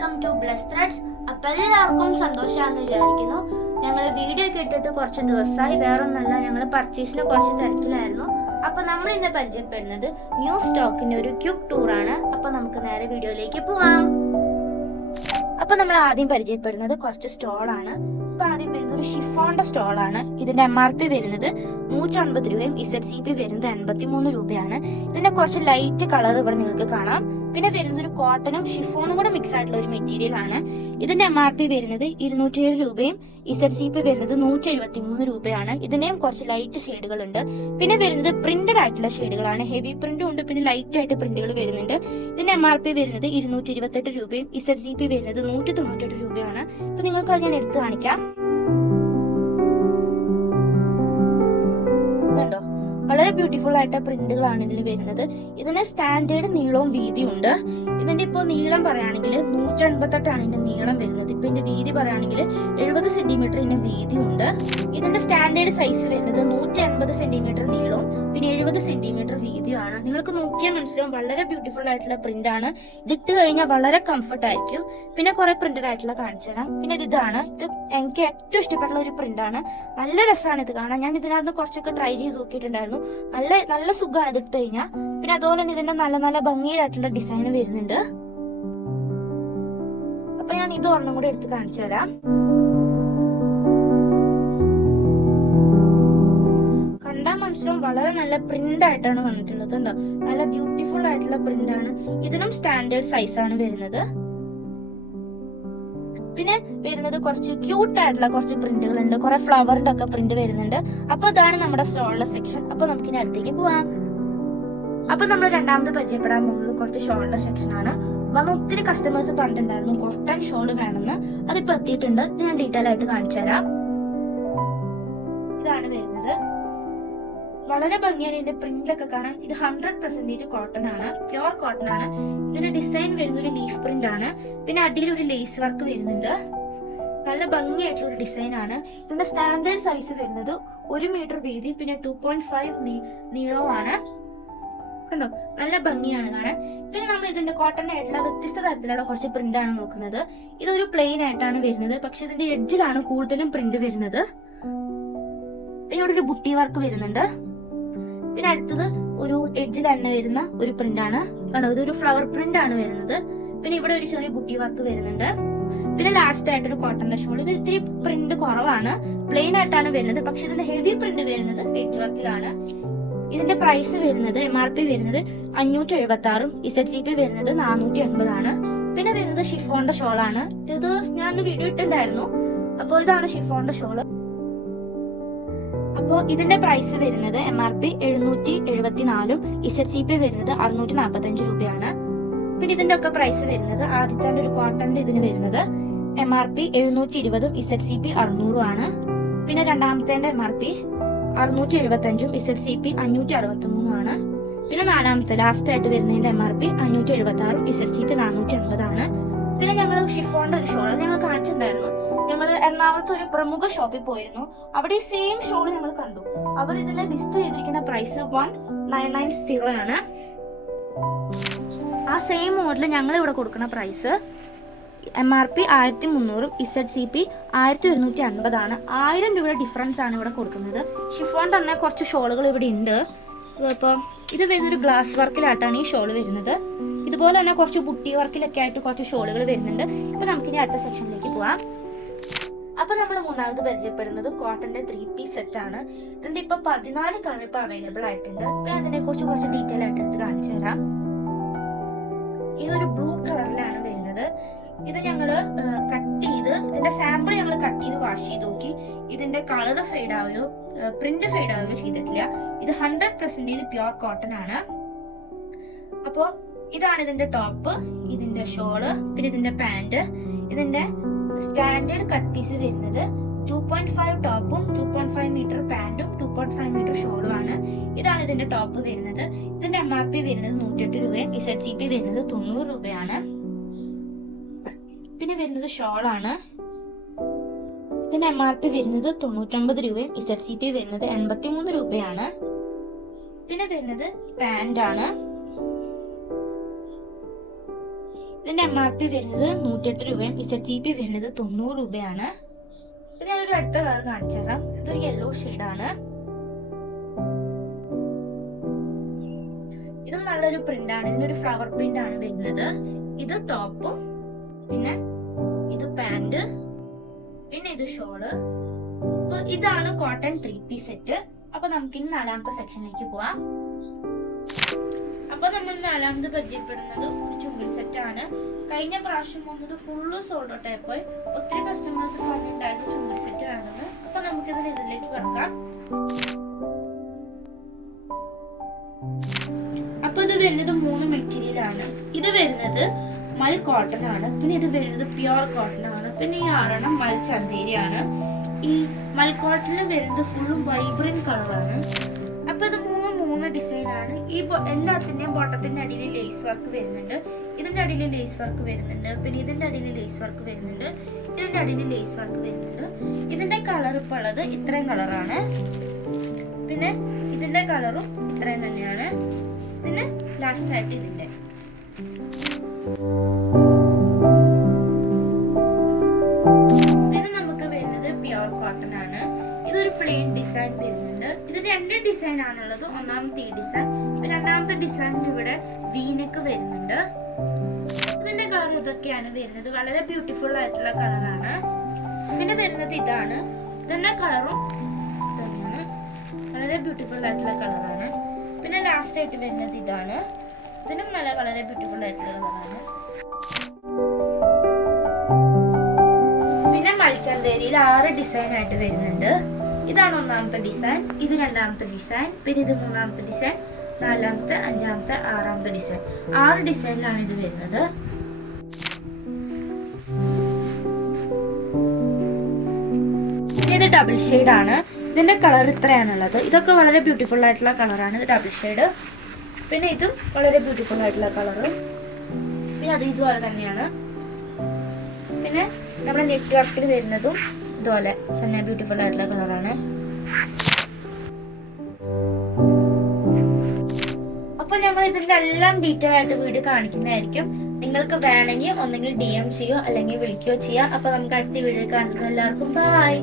Welcome to bless threads. അപ്പം എല്ലാവർക്കും സന്തോഷമാണെന്ന് വിചാരിക്കുന്നു. ഞങ്ങൾ വീഡിയോ ഒക്കെ ഇട്ടിട്ട് കുറച്ച് ദിവസമായി. വേറൊന്നല്ല, ഞങ്ങൾ പർച്ചേസിന് കുറച്ച് തിരക്കിലായിരുന്നു. അപ്പം നമ്മൾ ഇന്ന് പരിചയപ്പെടുന്നത് ന്യൂ സ്റ്റോക്കിന്റെ ഒരു ക്യുക്ക് ടൂറാണ്. അപ്പം നമുക്ക് നേരെ വീഡിയോയിലേക്ക് പോവാം. അപ്പം നമ്മൾ ആദ്യം പരിചയപ്പെടുന്നത് കുറച്ച് സ്റ്റോളാണ്. ഇപ്പം ആദ്യം വരുന്നത് ഒരു ഷിഫോണിന്റെ സ്റ്റോളാണ്. ഇതിന്റെ MRP വരുന്നത് 150 രൂപയും ZCP വരുന്നത് 83 രൂപയാണ്. ഇതിന്റെ കുറച്ച് ലൈറ്റ് കളർ ഇവിടെ നിങ്ങൾക്ക് കാണാം. പിന്നെ വരുന്നത് ഒരു കോട്ടണും ഷിഫോണും കൂടെ മിക്സ് ആയിട്ടുള്ള ഒരു മെറ്റീരിയൽ ആണ്. ഇതിന്റെ MRP വരുന്നത് 207 രൂപയും ZCP വരുന്നത് 173 രൂപയാണ്. ഇതിന്റെയും കുറച്ച് ലൈറ്റ് ഷെയ്ഡുകൾ ഉണ്ട്. പിന്നെ വരുന്നത് പ്രിന്റഡ് ആയിട്ടുള്ള ഷെയ്ഡുകളാണ്. ഹെവി പ്രിന്റും ഉണ്ട്, പിന്നെ ലൈറ്റ് ആയിട്ട് പ്രിന്റുകൾ വരുന്നുണ്ട്. ഇതിന്റെ MRP വരുന്നത് 228 രൂപയും ZCP വരുന്നത് 198 രൂപയാണ്. ഇപ്പൊ നിങ്ങൾക്ക് അത് ഞാൻ എടുത്തു കാണിക്കാം. കണ്ടോ, വളരെ ബ്യൂട്ടിഫുൾ ആയിട്ട് പ്രിന്റുകളാണ് ഇതിൽ വരുന്നത്. ഇതിന് സ്റ്റാൻഡേർഡ് നീളവും വീതിയും ഉണ്ട്. ഇതിന്റെ ഇപ്പോൾ നീളം പറയുകയാണെങ്കിൽ 158 ആണ് ഇതിന്റെ നീളം വരുന്നത്. ഇപ്പൊ ഇതിന്റെ വീതി പറയുകയാണെങ്കിൽ 70 സെന്റിമീറ്റർ ഇതിന്റെ വീതി ഉണ്ട്. ഇതിന്റെ സ്റ്റാൻഡേർഡ് സൈസ് വരുന്നത് 180 സെന്റിമീറ്റർ നീളവും പിന്നെ 70 സെന്റിമീറ്റർ വീതിയുമാണ്. നിങ്ങൾക്ക് നോക്കിയാൽ മനസ്സിലാവും, വളരെ ബ്യൂട്ടിഫുൾ ആയിട്ടുള്ള പ്രിന്റ് ആണ്. ഇതിട്ട് കഴിഞ്ഞാൽ വളരെ കംഫർട്ട് ആയിരിക്കും. പിന്നെ കുറെ പ്രിന്റഡ് ആയിട്ടുള്ള കാണിച്ചു തരാം. പിന്നെ ഇതാണ്, ഇത് എനിക്ക് ഏറ്റവും ഇഷ്ടപ്പെട്ടുള്ള ഒരു പ്രിന്റ് ആണ്. നല്ല രസമാണ് ഇത് കാണാൻ. ഞാൻ ഇതിനകത്ത് കുറച്ചൊക്കെ ട്രൈ ചെയ്ത് നോക്കിയിട്ടുണ്ടായിരുന്നു. നല്ല സുഖമാണ് ഇത് ഇട്ട് കഴിഞ്ഞാൽ. പിന്നെ അതുപോലെ തന്നെ ഇതിന്റെ നല്ല ഭംഗിയായിട്ടുള്ള ഡിസൈൻ വരുന്നുണ്ട്. അപ്പൊ ഞാൻ ഇത് ഒരെണ്ണം കൂടെ എടുത്ത് കാണിച്ചു തരാം. കണ്ടാൽ മനസ്സിലാവും, വളരെ നല്ല പ്രിന്റ് ആയിട്ടാണ് വന്നിട്ടുള്ളത്. ഉണ്ടോ, നല്ല ബ്യൂട്ടിഫുൾ ആയിട്ടുള്ള പ്രിന്റ് ആണ്. ഇതിനും സ്റ്റാൻഡേർഡ് സൈസ് ആണ് വരുന്നത്. പിന്നെ വരുന്നത് കുറച്ച് ക്യൂട്ട് ആയിട്ടുള്ള കുറച്ച് പ്രിന്റുകൾ ഉണ്ട്. കുറെ ഫ്ലവറിന്റെ ഒക്കെ പ്രിന്റ് വരുന്നുണ്ട്. അപ്പൊ ഇതാണ് നമ്മുടെ സ്റ്റോളിലെ സെക്ഷൻ. അപ്പൊ നമുക്ക് ഇനി അടുത്തേക്ക് പോവാം. അപ്പൊ നമ്മൾ രണ്ടാമത് പരിചയപ്പെടാൻ പോകുന്നത് കുറച്ച് ഷോളിന്റെ സെക്ഷൻ ആണ്. വന്ന് ഒത്തിരി കസ്റ്റമേഴ്സ് പറഞ്ഞിട്ടുണ്ടായിരുന്നു കോട്ടൺ ഷോള് വേണമെന്ന്. അതിപ്പോ എത്തിയിട്ടുണ്ട്. ഇത് ഞാൻ ഡീറ്റെയിൽ ആയിട്ട് കാണിച്ചു തരാം. ഇതാണ് വരുന്നത്. വളരെ ഭംഗിയാണ് ഇതിന്റെ പ്രിന്റിലൊക്കെ കാണാൻ. ഇത് 100% കോട്ടൺ ആണ്, പ്യുവർ കോട്ടൺ ആണ്. ഇതിന്റെ ഡിസൈൻ വരുന്ന ഒരു ലീഫ് പ്രിന്റ് ആണ്. പിന്നെ അടിയിൽ ഒരു ലേസ് വർക്ക് വരുന്നുണ്ട്. നല്ല ഭംഗിയായിട്ടുള്ള ഒരു ഡിസൈൻ ആണ്. ഇതിന്റെ സ്റ്റാൻഡേർഡ് സൈസ് വരുന്നത് 1 മീറ്റർ വീതി പിന്നെ 2.5 നീളവുമാണ്. കണ്ടോ, നല്ല ഭംഗിയാണ് കാണാൻ. പിന്നെ നമ്മൾ ഇതിന്റെ കോട്ടൺ ആയിട്ടുള്ള വ്യത്യസ്ത തരത്തിലുള്ള കുറച്ച് പ്രിന്റ് ആണ് നോക്കുന്നത്. ഇതൊരു പ്ലെയിൻ ആയിട്ടാണ് വരുന്നത്, പക്ഷെ ഇതിന്റെ എഡ്ജിലാണ് കൂടുതലും പ്രിന്റ് വരുന്നത്. ഇവിടെ ഒരു ബുട്ടി വർക്ക് വരുന്നുണ്ട്. പിന്നെ അടുത്തത് ഒരു എഡ്ജിൽ തന്നെ വരുന്ന ഒരു പ്രിന്റ് ആണ്. കണ്ടോ, ഇതൊരു ഫ്ലവർ പ്രിന്റ് ആണ് വരുന്നത്. പിന്നെ ഇവിടെ ഒരു ചെറിയ ബുട്ടി വർക്ക് വരുന്നുണ്ട്. പിന്നെ ലാസ്റ്റ് ആയിട്ടൊരു കോട്ടൺ ഷോൾ. ഇത് ഇത്തിരി പ്രിന്റ് കുറവാണ്, പ്ലെയിൻ ആയിട്ടാണ് വരുന്നത്. പക്ഷെ ഇതിന്റെ ഹെവി പ്രിന്റ് വരുന്നത് എഡ്ജ് വർക്കിലാണ്. ഇതിന്റെ പ്രൈസ് വരുന്നത് MRP വരുന്നത് 576ഉം ZCP വരുന്നത് 480 ആണ്. പിന്നെ വരുന്നത് ഷിഫോണിന്റെ ഷോളാണ്. ഇത് ഞാൻ വീഡിയോ ഇട്ടുണ്ടായിരുന്നു. അപ്പോൾ ഇതാണ് ഷിഫോണിന്റെ ഷോള്. അപ്പോൾ ഇതിന്റെ പ്രൈസ് വരുന്നത് MRP 774ഉം ZCP വരുന്നത് 645 രൂപയാണ്. പിന്നെ ഇതിന്റെ ഒക്കെ പ്രൈസ് വരുന്നത് ആദ്യത്തെ ഒരു കോട്ടന്റെ ഇതിന് വരുന്നത് MRP 720ഉം ZCP 600ഉം ആണ്. പിന്നെ രണ്ടാമത്തെ MRP 675ഉം ZCP 563 ആണ്. പിന്നെ നാലാമത്തെ ലാസ്റ്റ് ആയിട്ട് വരുന്നതിന്റെ MRP 576ഉം ZCP 480 ആണ്. പിന്നെ ഞങ്ങൾ ഷിഫോണിന്റെ ഒരു ഷോൾ ഞങ്ങൾ കാണിച്ചിട്ടുണ്ടായിരുന്നു. ഞങ്ങൾ എറണാകുളത്ത് ഒരു പ്രമുഖ ഷോപ്പിൽ പോയിരുന്നു. അവിടെ ഈ സെയിം ഷോൾ ഞങ്ങൾ കണ്ടു. അവർ ഇതിൽ ലിസ്റ്റ് ചെയ്തിരിക്കുന്ന പ്രൈസ് 1990 ആണ്. ആ സെയിം മോഡൽ ഞങ്ങൾ ഇവിടെ കൊടുക്കുന്ന പ്രൈസ് MRP 1300ഉം ZCP 1150 ആണ്. 1000 രൂപയുടെ ഡിഫറൻസ് ആണ് ഇവിടെ കൊടുക്കുന്നത്. ഷിഫോൺ തന്നെ കുറച്ച് ഷോളുകൾ ഇവിടെ ഉണ്ട്. ഇപ്പോൾ ഇത് വരുന്നൊരു ഗ്ലാസ് വർക്കിലായിട്ടാണ് ഈ ഷോൾ വരുന്നത്. ഇതുപോലെ തന്നെ കുറച്ച് ബുട്ടി വർക്കിലൊക്കെ ആയിട്ട് കുറച്ച് ഷോളുകൾ വരുന്നുണ്ട്. ഇപ്പൊ നമുക്കിനി അടുത്ത സെക്ഷനിലേക്ക് പോവാം. അപ്പൊ നമ്മൾ മൂന്നാമത് പരിചയപ്പെടുന്നത് കോട്ടന്റെ 3 പീസ് സെറ്റ് ആണ്. ഇതിന്റെ ഇപ്പൊ 14 കളർ ഇപ്പൊ അവൈലബിൾ ആയിട്ടുണ്ട്. ഇപ്പൊ അതിനെ കുറിച്ച് കുറച്ച് ഡീറ്റെയിൽ ആയിട്ട് എടുത്ത് കാണിച്ചു തരാം. ഇതൊരു ബ്ലൂ കളറിലാണ് വരുന്നത്. ഇത് ഞങ്ങള് കട്ട് ചെയ്ത് ഇതിന്റെ സാമ്പിൾ ഞങ്ങൾ കട്ട് ചെയ്ത് വാഷ് ചെയ്ത് നോക്കി. ഇതിന്റെ കളർ ഫെയ്ഡ് ആവുകയോ പ്രിന്റ് ഫെയ്ഡ് ആവുകയോ ചെയ്തിട്ടില്ല. ഇത് 100% പ്യുവർ കോട്ടൺ ആണ്. അപ്പോ ഇതാണ് ഇതിന്റെ ടോപ്പ്, ഇതിന്റെ ഷോള്, പിന്നെ ഇതിന്റെ പാന്റ്. ഇതിന്റെ സ്റ്റാൻഡേർഡ് കട്ട് പീസ് വരുന്നത് 2.5 ടോപ്പും 2.5 മീറ്റർ പാന്റും 2.5 മീറ്റർ ഷോളും ആണ്. ഇതാണ് ഇതിന്റെ ടോപ്പ് വരുന്നത്. ഇതിന്റെ MRP വരുന്നത് 108 രൂപയും ZCP വരുന്നത് 90 രൂപയാണ്. പിന്നെ വരുന്നത് ഷോളാണ്. ഇതിന്റെ MRP വരുന്നത് 99 രൂപയും ZCP വരുന്നത് 83 രൂപയാണ്. പിന്നെ വരുന്നത് പാന്റ് ആണ്. ഇതിന്റെ MRP വരുന്നത് 108 രൂപയും ZCP വരുന്നത് 90 രൂപയാണ്. പിന്നെ ഞാനൊരു അടുത്ത കളർ കാണിച്ചു തരാം. ഇതൊരു യെല്ലോ ഷെയ്ഡാണ്. ഇതും നല്ലൊരു പ്രിന്റ് ആണ്. ഇതിനൊരു ഫ്ലവർ പ്രിന്റ് ആണ് വരുന്നത്. ഇത് ടോപ്പും, പിന്നെ ഇത് പാന്റ്, പിന്നെ ഇത് ഷോള്. അപ്പൊ ഇതാണ് കോട്ടൺ 3-piece സെറ്റ്. അപ്പൊ നമുക്കിനി 4ാമത്തെ സെക്ഷനിലേക്ക് പോവാം. അപ്പൊ നമ്മൾ 4ാമത് പരിചയപ്പെടുന്നത് ഒരു ചുങ്കിടി സെറ്റ് ആണ്. കഴിഞ്ഞ പ്രാവശ്യം വന്നത് ഫുള്ള് സോൾഡ് ഔട്ട് ആയപ്പോൾ ഒത്തിരി കസ്റ്റമേഴ്സ് പറഞ്ഞിട്ടുണ്ടായിരുന്നു ചുങ്കിടി സെറ്റ് ആണെന്ന്. അപ്പൊ നമുക്കിതിന് ഇതിലേക്ക് കിടക്കാം. അപ്പൊ ഇത് വരുന്നത് 3 മെറ്റീരിയൽ ആണ്. ഇത് വരുന്നത് മൽ കോട്ടൺ ആണ്, പിന്നെ ഇത് വരുന്നത് പ്യുർ കോട്ടൺ ആണ്, പിന്നെ ഈ 6 മൽ ചന്തേരി ആണ്. ഈ മൽ കോട്ടണിൽ വരുന്നത് ഫുള്ളും വൈബ്രന്റ് കളറാണ്. അപ്പൊ ഇത് 3 ഡിസൈൻ ആണ്. ഈ എല്ലാത്തിന്റെയും ബോട്ടത്തിന്റെ അടിയിൽ ലേസ് വർക്ക് വരുന്നുണ്ട്, ഇതിന്റെ അടിയിൽ ലേസ് വർക്ക് വരുന്നുണ്ട്, പിന്നെ ഇതിന്റെ അടിയിൽ ലേസ് വർക്ക് വരുന്നുണ്ട്, ഇതിന്റെ അടിയിൽ ലേസ് വർക്ക് വരുന്നുണ്ട്. ഇതിന്റെ കളർ ഇപ്പോൾ ഉള്ളത് ഇത്രയും കളറാണ്. പിന്നെ ഇതിന്റെ കളറും ഇത്രയും തന്നെയാണ്. പിന്നെ ലാസ്റ്റ് ആയിട്ട് ഇതിന്റെ കോട്ടൺ ആണ്. ഇതൊരു പ്ലെയിൻ ഡിസൈൻ വരുന്നുണ്ട്. ഇത് 2 ഡിസൈൻ ആണുള്ളത്. ഒന്നാമത്തെ ഈ ഡിസൈൻ, രണ്ടാമത്തെ ഡിസൈനിൽ ഇവിടെ വീനെക്ക് വരുന്നുണ്ട്. ഇതിന്റെ കളർ ഇതൊക്കെയാണ് വരുന്നത്. വളരെ ബ്യൂട്ടിഫുൾ ആയിട്ടുള്ള കളറാണ്. പിന്നെ വരുന്നത് ഇതാണ്. ഇതിന്റെ കളറും ഇതന്നെയാണ്, വളരെ ബ്യൂട്ടിഫുൾ ആയിട്ടുള്ള കളറാണ്. പിന്നെ ലാസ്റ്റ് ആയിട്ട് വരുന്നത് ഇതാണ്. ഇതിനും വളരെ ബ്യൂട്ടിഫുൾ ആയിട്ടുള്ള കളറാണ്. ചന്തേരിയിൽ 6 ഡിസൈൻ ആയിട്ട് വരുന്നുണ്ട്. ഇതാണ് ഒന്നാമത്തെ ഡിസൈൻ, ഇത് രണ്ടാമത്തെ ഡിസൈൻ, പിന്നെ ഇത് 3ാമത്തെ ഡിസൈൻ, 4ാമത്തെ, 5ാമത്തെ, 6ാമത്തെ ഡിസൈൻ. 6 ഡിസൈനിലാണ് ഇത് വരുന്നത്. ഇത് ഡബിൾ ഷെയ്ഡ് ആണ്. ഇതിന്റെ കളർ ഇത്രയാണുള്ളത്. ഇതൊക്കെ വളരെ ബ്യൂട്ടിഫുൾ ആയിട്ടുള്ള കളറാണ്. ഇത് ഡബിൾ ഷെയ്ഡ്. പിന്നെ ഇതും വളരെ ബ്യൂട്ടിഫുൾ ആയിട്ടുള്ള കളറ്. പിന്നെ അത് ഇതുപോലെ തന്നെയാണ്. പിന്നെ നമ്മുടെ നെറ്റ് വർക്കിൽ വരുന്നതും ഇതുപോലെ തന്നെ ബ്യൂട്ടിഫുൾ ആയിട്ടുള്ള കളറാണ്. അപ്പൊ ഞങ്ങൾ ഇതിന്റെ എല്ലാം ഡീറ്റെയിൽ ആയിട്ട് വീഡിയോ കാണിക്കുന്നതായിരിക്കും. നിങ്ങൾക്ക് വേണമെങ്കിൽ ഒന്നെങ്കിൽ DM ചെയ്യോ അല്ലെങ്കിൽ വിളിക്കുകയോ ചെയ്യാം. അപ്പൊ നമുക്ക് അടുത്ത വീഡിയോ കാണുന്നത്. എല്ലാവർക്കും ബൈ.